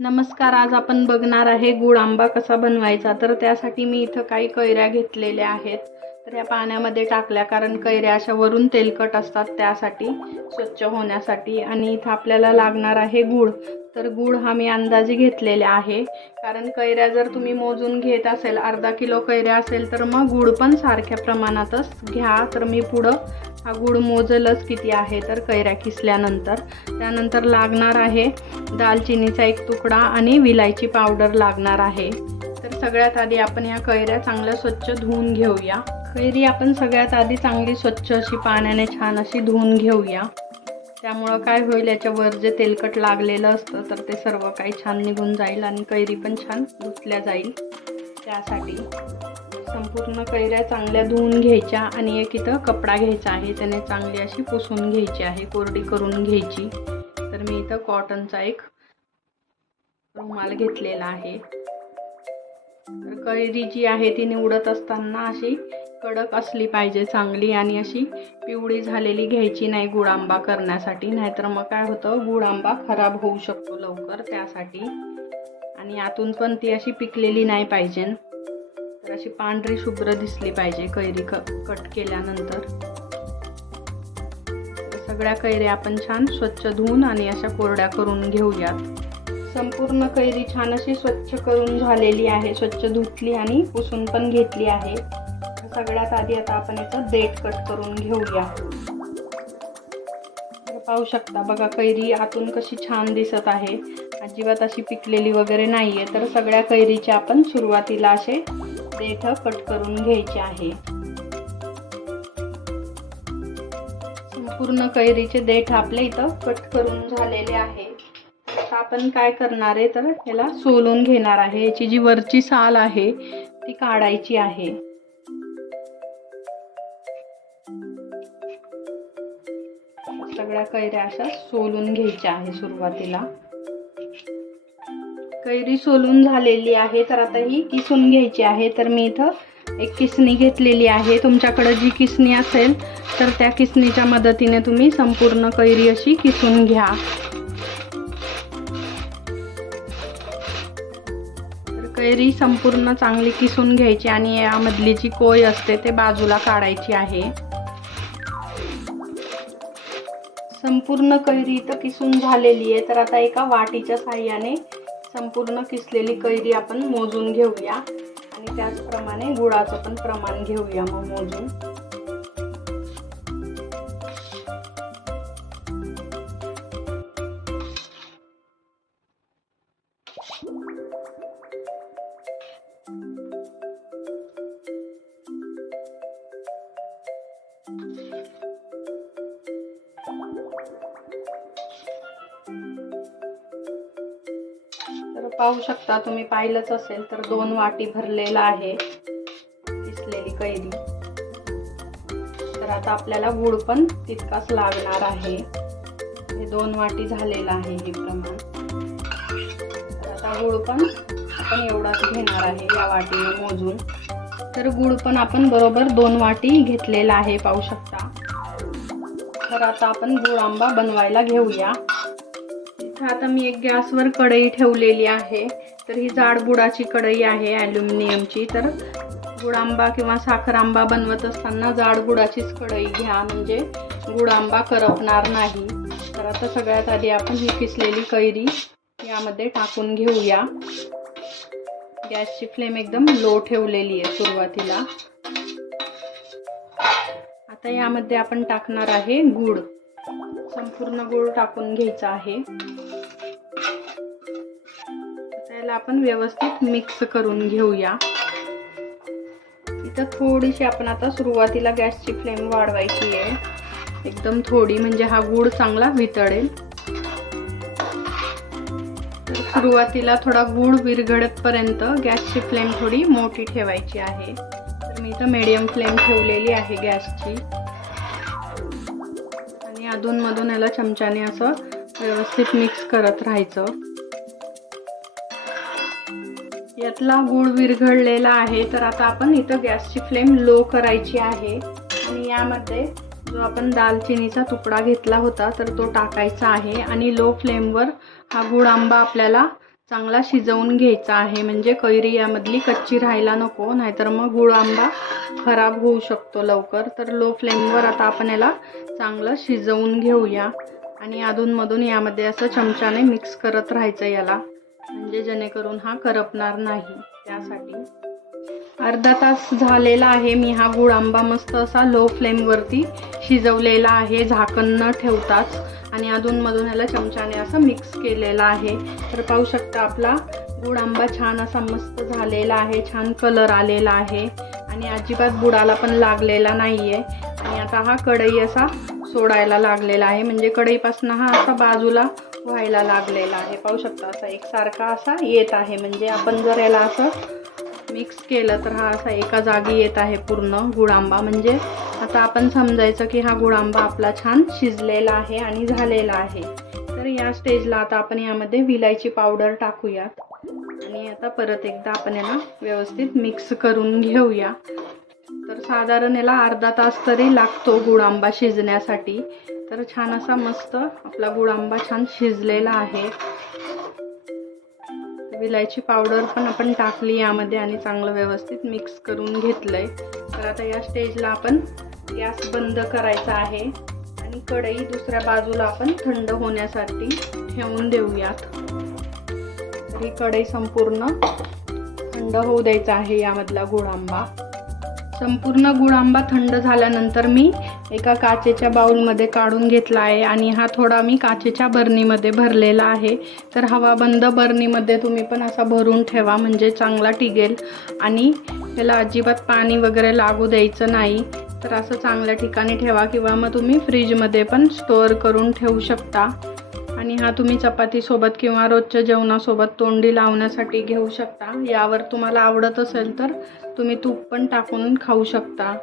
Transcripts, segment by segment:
नमस्कार आज आपण बघणार आहे गुळ आंबा कसा बनवायचा. तर त्यासाठी मी इथं काही कैऱ्या घेतलेल्या आहेत. तर या पाण्यामध्ये टाकल्या कारण कैऱ्या अशा वरून तेलकट असतात त्यासाठी स्वच्छ होण्यासाठी. आणि इथं आपल्याला लागणार आहे गुळ. तर गुळ हा मी अंदाजे घेतलेला आहे. कारण कैऱ्या जर तुम्ही मोजून घेत असेल अर्धा किलो कैऱ्या असेल तर मग गुळ पण सारख्या प्रमाणातच घ्या. तर मी पुढं हा गूळ मोजलच किती आहे तर कैऱ्या किसल्यानंतर. त्यानंतर लागणार आहे दालचिनीचा एक तुकडा आणि विलायची पावडर लागणार आहे. तर सगळ्यात आधी आपण या कैऱ्या चांगल्या स्वच्छ धुवून घेऊया. कैरी आपण सगळ्यात आधी चांगली स्वच्छ अशी पाण्याने छान अशी धुवून घेऊया. त्यामुळं काय होईल याच्यावर जे तेलकट लागलेलं असतं तर ते सर्व काही छान निघून जाईल आणि कैरी पण छान धुतल्या जाईल. त्यासाठी संपूर्ण कैऱ्या चांगल्या धुवून घ्यायच्या आणि एक इथं कपडा घ्यायचा आहे. त्याने चांगली अशी पुसून घ्यायची आहे कोरडी करून घ्यायची. तर मी इथं कॉटनचा एक रुमाल घेतलेला आहे. तर कैरी जी आहे ती निवडत असताना अशी कडक असली पाहिजे चांगली आणि अशी पिवळी झालेली घ्यायची नाही गुळ आंबा करण्यासाठी. नाहीतर मग काय होतं गुळांबा खराब होऊ शकतो लवकर त्यासाठी. आणि आतून पण ती अशी पिकलेली नाही पाहिजे. तर अशी पांढरी शुभ्र दिसली पाहिजे कैरी क कट केल्यानंतर. सगळ्या कैऱ्या आपण छान स्वच्छ धुवून आणि अशा कोरड्या करून घेऊयात. संपूर्ण कैरी छान अशी स्वच्छ करून झालेली आहे स्वच्छ धुतली आणि पुसून पण घेतली आहे. सगळ्यात आधी आता आपण याचं देठ कट करून घेऊया. पाहू शकता बघा कैरी आतून कशी छान दिसत आहे. अजिबात अशी पिकलेली वगैरे नाही आहे तर सगळ्या कैरीचे आपण सुरुवातीला असे देठ कट करून घ्यायचे आहे. संपूर्ण कैरीचे देठ आपल्या इथं कट करून झालेले आहे. आपण काय करणार आहे तर याला सोलून घेणार आहे. याची जी वरची साल आहे ती काढायची आहे. सगळ्या कैऱ्या अशा सोलून घ्यायच्या आहे सुरुवातीला. कैरी सोलून झालेली आहे तर आता ही किसून घ्यायची आहे. तर मी इथं एक किसणी घेतलेली आहे. तुमच्याकडं जी किसणी असेल तर त्या किसणीच्या मदतीने तुम्ही संपूर्ण कैरी अशी किसून घ्या. तर कैरी संपूर्ण चांगली किसून घ्यायची आणि यामधली जी कोय असते ते बाजूला काढायची आहे. संपूर्ण कैरी इथं किसून झालेली आहे. तर आता एका वाटीच्या साह्याने संपूर्ण किसलेली कैरी आपण मोजून घेऊया. आणि त्याचप्रमाणे गुळाचं पण प्रमाण घेऊया मग मोजून. पाहू शकता तुम्ही पाहिलंच असेल तर दोन वाटी भरलेला आहे. किसलेली कैरी. तर आता आपल्याला गुळ पण तितकाच लागणार आहे. हे दोन वाटी झालेलं आहे हे प्रमाण. तर आता गुळ पण आपण एवढाच घेणार आहे या वाटीने मोजून. तर गुळ पण आपण बरोबर दोन वाटी घेतलेला आहे पाहू शकता. तर आता आपण गुळ आंबा बनवायला घेऊया. आता मी एक गॅसवर कढई ठेवलेली आहे. तर ही जाड बुडाची कढई आहे ॲल्युमिनियमची. तर गुडांबा आंबा किंवा साखर आंबा बनवत असताना जाड गुडाचीच कढई घ्या. म्हणजे गुडांबा आंबा करपणार नाही. तर आता सगळ्यात आधी आपण ही किसलेली कैरी यामध्ये टाकून घेऊया. गॅसची फ्लेम एकदम लो ठेवलेली आहे सुरुवातीला. आता यामध्ये आपण टाकणार आहे गूळ संपूर्ण गूळ टाकून घ्यायचा आहे. त्याला आपण व्यवस्थित मिक्स करून घेऊया. इथं थोडीशी आपण आता सुरुवातीला गॅसची फ्लेम वाढवायची आहे. एकदम थोडी म्हणजे हा गूळ चांगला वितळेल. सुरुवातीला थोडा गूळ विरघडतपर्यंत गॅसची फ्लेम थोडी मोठी ठेवायची आहे. तर मी इथं मीडियम फ्लेम ठेवलेली आहे गॅसची. अधूनमधून याला चमच्याने असं व्यवस्थित मिक्स करत राहायचं. यातला गूळ विरघळलेला आहे तर आता आपण इथं गॅसची फ्लेम लो करायची आहे. आणि यामध्ये जो आपण दालचिनीचा तुकडा घेतला होता तर तो टाकायचा आहे. आणि लो फ्लेमवर हा गुळ आंबा आपल्याला चांगला शिजवून घ्यायचा आहे. म्हणजे कैरी यामधली कच्ची राहायला नको नाहीतर मग गुळ आंबा खराब होऊ शकतो लवकर. तर लो फ्लेमवर आता आपण याला चांगलं शिजवून घेऊया. आणि अधूनमधून यामध्ये असं चमच्याने मिक्स करत राहायचं याला. म्हणजे जेणेकरून हा करपणार नाही. त्यासाठी अर्धा तास झालेला आहे मी हा गुळ आंबा मस्त असा लो फ्लेमवरती शिजवलेला आहे झाकण न ठेवताच. आणि अधूनमधून ह्याला चमच्याने असं मिक्स केलेला आहे. तर पाहू शकता आपला गुळ आंबा छान असा मस्त झालेला आहे छान कलर आलेला आहे. आणि अजिबात बुडाला पण लागलेला नाही आहे आणि आता हा कढई असा सोडायला लागलेला आहे. म्हणजे कढईपासून हा असा बाजूला व्हायला लागलेला आहे. पाहू शकता असा एकसारखा असा येत आहे. म्हणजे आपण जर याला असं मिक्स केलं तर हा असा एका जागी येत आहे पूर्ण गुळांबा. म्हणजे आता आपण समजायचं की हा गुळांबा आपला छान शिजलेला आहे आणि झालेला आहे. तर या स्टेजला आता आपण यामध्ये विलायची पावडर टाकूयात. आणि आता परत एकदा आपण याला व्यवस्थित मिक्स करून घेऊया. तर साधारण याला अर्धा तास तरी लागतो गुळांबा शिजण्यासाठी. तर छान असा मस्त आपला गुळांबा छान शिजलेला आहे. विलायची पावडर पण आपण टाकली यामध्ये आणि चांगलं व्यवस्थित मिक्स करून घेतलं आहे तर आता या स्टेजला आपण गॅस बंद करायचा आहे. आणि कढई दुसऱ्या बाजूला आपण थंड होण्यासाठी ठेवून देऊयात. ही कढई संपूर्ण थंड होऊ द्यायचा आहे यामधला गुळांबा. संपूर्ण गुळांबा थंड झाल्यानंतर मी एका काचेच्या बाऊलमध्ये काढून घेतला आहे आणि हा थोडा मी काचेच्या बरणीमध्ये भरलेला आहे. तर हवाबंद बरणीमध्ये तुम्ही पण असा भरून ठेवा म्हणजे चांगला टिगेल आणि त्याला अजिबात पाणी वगैरे लागू द्यायचं नाही. तर असं चांगल्या ठिकाणी ठेवा किंवा मग तुम्ही फ्रीजमध्ये पण स्टोअर करून ठेवू शकता. हा तुम्ही चपातीसोबत किंवा रोजच्या जेवणासोबत तोंडी लावण्यासाठी घेऊ शकता. यावर तुम्हाला आवडत असेल तर तुम्ही तूप पण टाकून खाऊ शकता.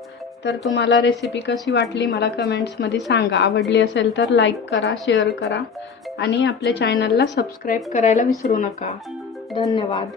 तर तुम्हाला रेसिपी कशी वाटली मला कमेंट्समध्ये सांगा. आवडली असेल तर लाईक करा शेअर करा आणि आपल्या चॅनलला सबस्क्राईब करायला विसरू नका. धन्यवाद.